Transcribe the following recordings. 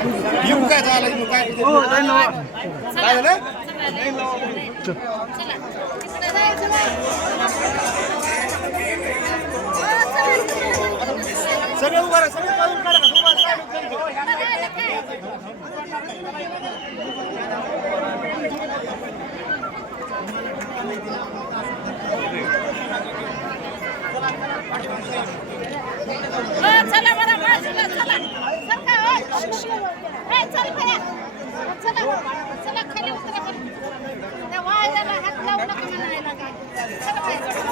येऊ काय झालं येऊ काय काय झालं सगळं उभं राहा सगळं काढून काढा चला बरं बाजूला चला चला खाली उतरा बरं त्या वाळल्याला हात लावू नका म्हणायला काय चला बाहेर चला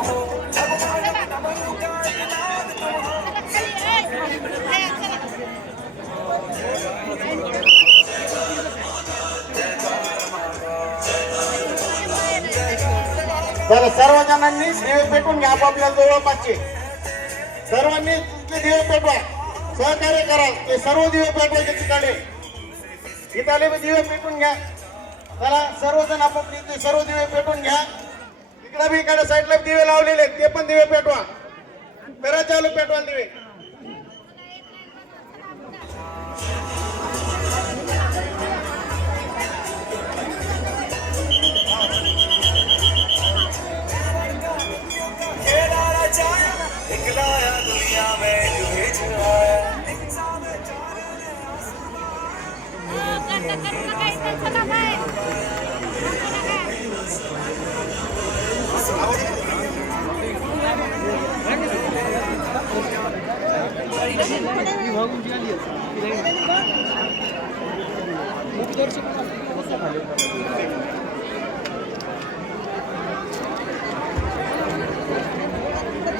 बरं सर्वजणांनी दिवे पेटून घ्या आपापल्या जवळपासचे सर्वांनी तुमचे दिवे पेटवा सहकार्य करा ते सर्व दिवे पेटवायचे तिकडे इथले दिवे पेटून घ्या चला सर्वजण आपापले ते सर्व दिवे पेटून घ्या इकडे बी इकडे साईडला दिवे लावलेले ते पण दिवे पेटवा करा चालू पेटवा दिवे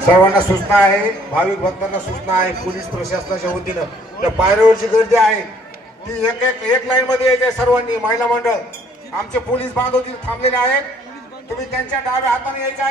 सर्वांना सूचना आहे भाविक भक्तांना सूचना आहे पोलीस प्रशासनाच्या वतीनं त्या पायऱ्यावरची गर्दी आहे ती एक लाईन मध्ये यायचे सर्वांनी महिला मंडळ आमचे पोलीस बांधव तिथे थांबलेले आहेत तुम्ही त्यांच्या डाव्या हाताने यायचे